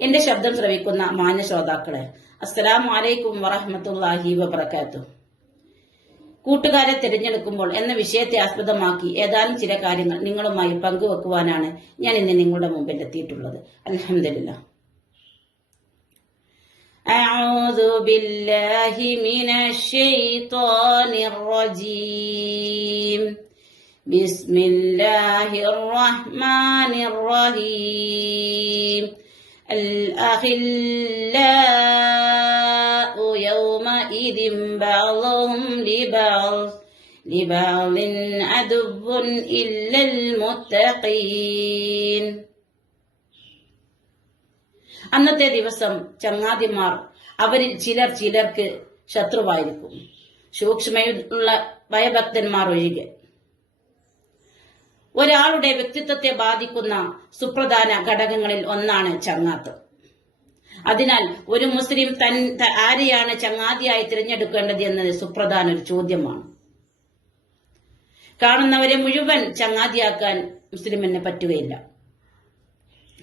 എന്റെ ശബ്ദം ശ്രവിക്കുന്ന മാന്യ ശ്രോതാക്കളെ അസ്സലാമു അലൈക്കും വറഹ്മത്തുള്ളാഹി വബറകാതുഹു കൂട്ടുകാരെ തിരഞ്ഞെടുക്കുമ്പോൾ എന്ന വിഷയത്തെ ആസ്പദമാക്കി ഏതാനും ചില കാര്യങ്ങൾ നിങ്ങളുമായി പങ്കുവെക്കുവാനാണ് ഞാൻ ഇന്ന് നിങ്ങളുടെ മുമ്പിൽ എത്തിയിട്ടുള്ളത് അൽഹംദുലില്ലാ أعوذ بالله من الشيطان الرجيم بسم الله الرحمن الرحيم الأخلاء يومئذ بعضهم لبعض لبعض عدو إلا المتقين അന്നത്തെ ദിവസം ചങ്ങാതിമാർ അവരിൽ ചിലർ ചിലർക്ക് ശത്രുവായിരിക്കും സൂക്ഷ്മയുള്ള ഭയഭക്തന്മാർ ഒഴികെ ഒരാളുടെ വ്യക്തിത്വത്തെ ബാധിക്കുന്ന സുപ്രധാന ഘടകങ്ങളിൽ ഒന്നാണ് ചങ്ങാത്തം. അതിനാൽ ഒരു മുസ്ലിം തൻ ആരെയാണ് ചങ്ങാതിയായി തിരഞ്ഞെടുക്കേണ്ടത് എന്നത് സുപ്രധാന ഒരു ചോദ്യമാണ്. കാണുന്നവരെ മുഴുവൻ ചങ്ങാതിയാക്കാൻ മുസ്ലിമിന് പറ്റുകയില്ല.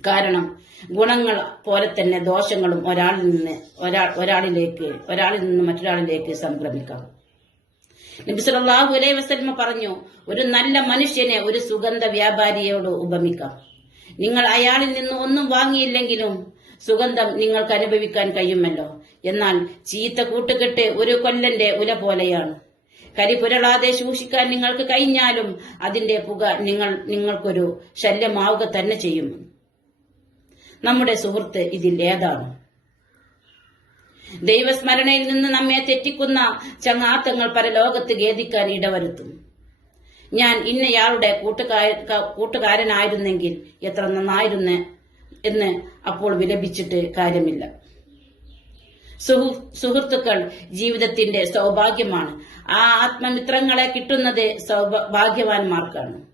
കാരണം ഗുണങ്ങൾ പോലെ തന്നെ ദോഷങ്ങളും ഒരാളിൽ നിന്ന് ഒരാൾ ഒരാളിലേക്ക് ഒരാളിൽ നിന്ന് മറ്റൊരാളിലേക്ക് സംക്രമിക്കാം. നബി അലൈ അലൈഹി വസല്ലമ പറഞ്ഞു ഒരു നല്ല മനുഷ്യനെ ഒരു സുഗന്ധ വ്യാപാരിയോട് ഉപമിക്കാം. നിങ്ങൾ അയാളിൽ നിന്ന് ഒന്നും വാങ്ങിയില്ലെങ്കിലും സുഗന്ധം നിങ്ങൾക്ക് അനുഭവിക്കാൻ കഴിയുമല്ലോ. എന്നാൽ ചീത്ത കൂട്ടുകെട്ട് ഒരു കൊല്ലന്റെ ഉല പോലെയാണ്. കരി പുരളാതെ സൂക്ഷിക്കാൻ നിങ്ങൾക്ക് കഴിഞ്ഞാലും അതിന്റെ പുക നിങ്ങൾ നിങ്ങൾക്കൊരു ശല്യമാവുക തന്നെ ചെയ്യും നമ്മുടെ സുഹൃത്ത് ഇതിൽ ഏതാണ്? ദൈവസ്മരണയിൽ നിന്ന് നമ്മെ തെറ്റിക്കുന്ന ചങ്ങാത്തങ്ങൾ പരലോകത്ത് ഖേദിക്കാൻ ഇടവരുത്തും. ഞാൻ ഇന്നയാളുടെ കൂട്ടുകാര കൂട്ടുകാരനായിരുന്നെങ്കിൽ എത്ര നന്നായിരുന്നു എന്ന് അപ്പോൾ വിലപിച്ചിട്ട് കാര്യമില്ല. സുഹൃ- സുഹൃത്തുക്കൾ ജീവിതത്തിന്റെ സൗഭാഗ്യമാണ്. ആ ആത്മമിത്രങ്ങളെ കിട്ടുന്നത് സൗഭാഗ്യവാന്മാർക്കാണ്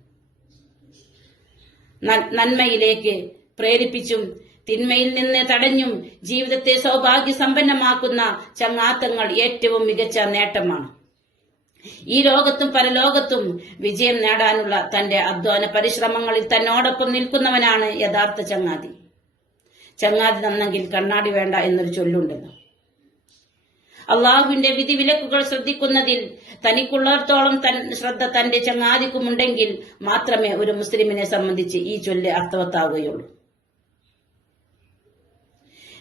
നന്മയിലേക്ക് പ്രേരിപ്പിച്ചും തിന്മയിൽ നിന്ന് തടഞ്ഞും ജീവിതത്തെ സൗഭാഗ്യ സമ്പന്നമാക്കുന്ന ചങ്ങാത്തങ്ങൾ ഏറ്റവും മികച്ച നേട്ടമാണ്. ഈ ലോകത്തും പരലോകത്തും വിജയം നേടാനുള്ള തന്റെ അധ്വാന പരിശ്രമങ്ങളിൽ തന്നോടൊപ്പം നിൽക്കുന്നവനാണ് യഥാർത്ഥ ചങ്ങാതി. ചങ്ങാതി നന്നെങ്കിൽ കണ്ണാടി വേണ്ട എന്നൊരു ചൊല്ലുണ്ടല്ലോ. അള്ളാഹുവിന്റെ വിധി വിലക്കുകൾ ശ്രദ്ധിക്കുന്നതിൽ തനിക്കുള്ളിടത്തോളം ശ്രദ്ധ തന്റെ ചങ്ങാതിക്കുമുണ്ടെങ്കിൽ മാത്രമേ ഒരു മുസ്ലിമിനെ സംബന്ധിച്ച് ഈ ചൊല്ല് അർത്ഥവത്താവുകയുള്ളൂ.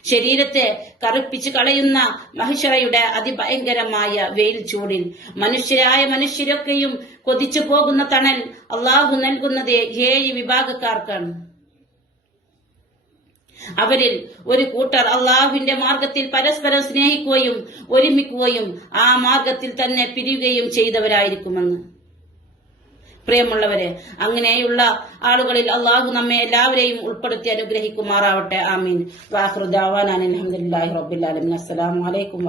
ശരീരത്തെ കറുപ്പിച്ചു കളയുന്ന മഹിഷറയുടെ അതിഭയങ്കരമായ വെയിൽ ചൂടിൽ. മനുഷ്യരായ മനുഷ്യരൊക്കെയും കൊതിച്ചു പോകുന്ന തണൽ അള്ളാഹു നൽകുന്നത് ഏഴ് വിഭാഗക്കാർക്കാണ്. അവരിൽ ഒരു കൂട്ടർ അള്ളാഹുവിന്റെ മാർഗത്തിൽ പരസ്പരം സ്നേഹിക്കുകയും ഒരുമിക്കുകയും ആ മാർഗത്തിൽ തന്നെ പിരിയുകയും ചെയ്തവരായിരിക്കുമെന്ന്. പ്രിയമുള്ളവരെ അങ്ങനെയുള്ള ആളുകളിൽ അള്ളാഹു നമ്മെ എല്ലാവരെയും ഉൾപ്പെടുത്തി അനുഗ്രഹിക്കുമാറാവട്ടെ. ആമീൻ. അലഹമുല്ലാഹി റബ്ബിൽ അസ്സലാമലൈക്കും